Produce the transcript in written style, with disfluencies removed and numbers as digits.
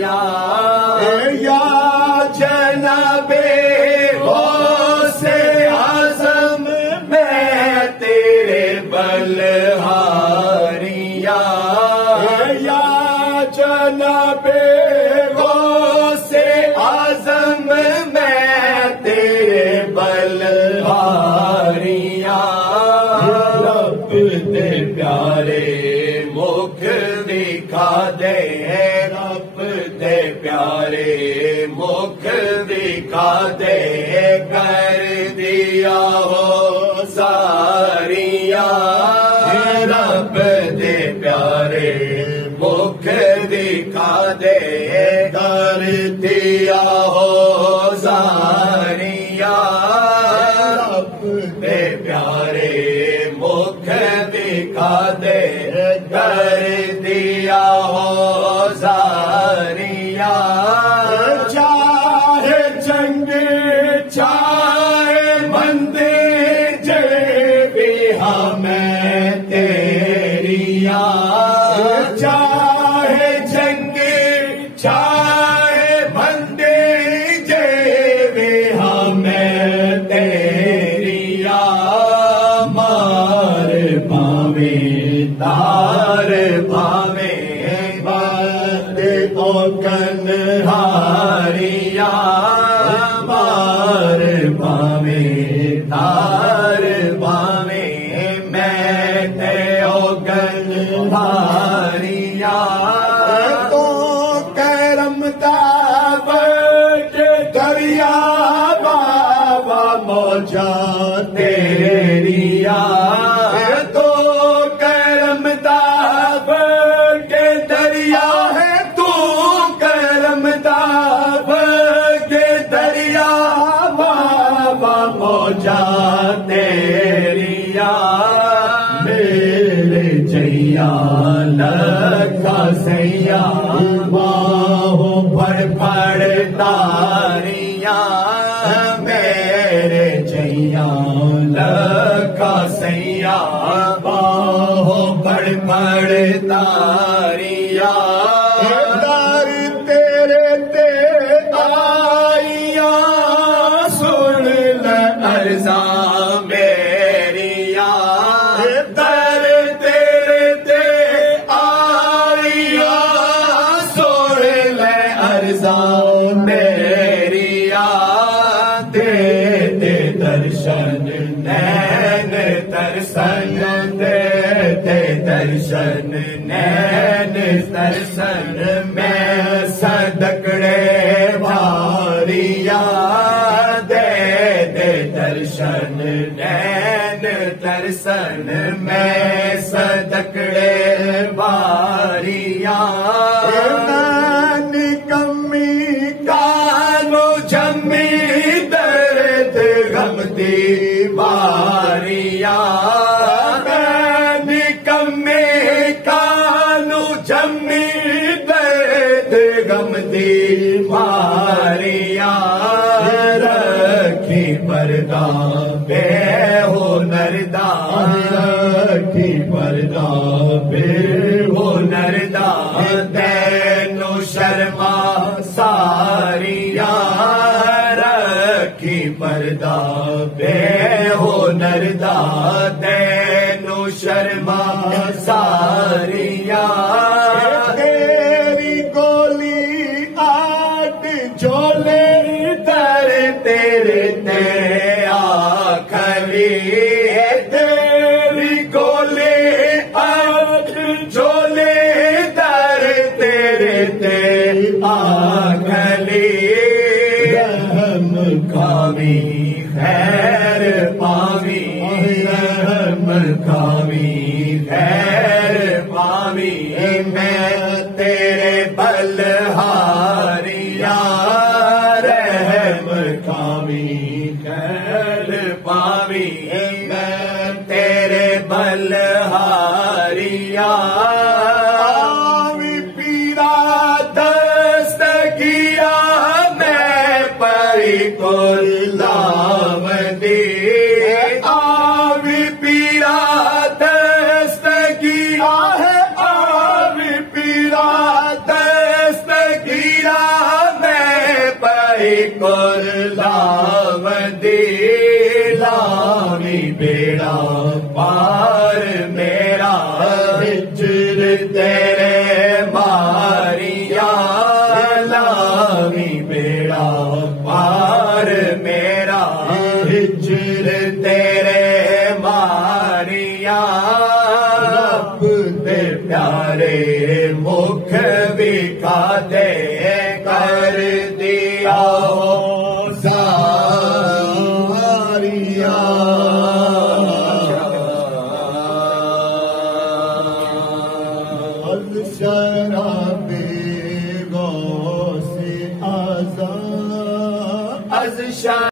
या जनाबे गौसे आज़म मैं तेरे बलहारिया या जनाबे गौसे आज़म मैं तेरे बलहारिया रब दे प्यारे मुख दिखा दे रब दे प्यारे मुख दिखा दे कर दिया हो सारिया रब दे प्यारे मुख दिखा दे कर दिया हो सारिया रब दे प्यारे मुख दिखा दे कर दिया हो सारिया चाहे जंग चाहे बंदे जय भी हमें तेरिया चाहे जंग चाहे बंदे जय भी हमें तेरिया मार पावे तार पावे बंद ओ कन्हारिया मार पावे तार पावे मैं ते ओ कन्हारिया तो करम दावत दरिया बाबा मौजा तेरिया तो करम दावत दरिया है तू करम दावत दरिया बाबा मौजा तेरिया मेरे जैया लखा सैया बाहों भर भर तारिया मेरे जैया लखा सैया बाहों भर भर तारिया दर तेरे ते आइया सुन ले अर्ज़ा मेरिया दर तेरे ते आइया सुन ले अर्ज़ा मेरिया दे दे दर्शन नैन दर्शन दे दे दर्शन नैन दर्शन मैं सदकड़े भारिया दे दे दर्शन नैन दर्शन मैं सदकड़े भारिया कमी कालो जमी दर्द गम दी बारिया कमी कालो जमी दर्द गम दी बारिया रखी पर्दा बे हो नरदा रखी पर्दा बे हो नरदा तैनो शर्मा सारिया रखी पर्दा बे हो नरदा तैनो शर्मा सारिया तेरी गोली आट झोले दर तेरे ते आखरी तेरी गोली आट झोले दर तेरे ते आखली रहम खावी खैर पावी रहम खावी खैर पावी मैं तेरे बलहारिया रहम खावी खैर पावी मैं तेरे बलहारिया पीरा दस्तगिया मैं परी को लावदी आवी पीरा दस्तगिया है आवी पीरा दस्तगिया कुर्लावदी लावी बेड़ा पार मेरा हिजर तेरे मारिया लावी बेड़ा पार मेरा हिजर तेरे मारिया रब दे प्यारे मुख विखाते कर दिया सारिया।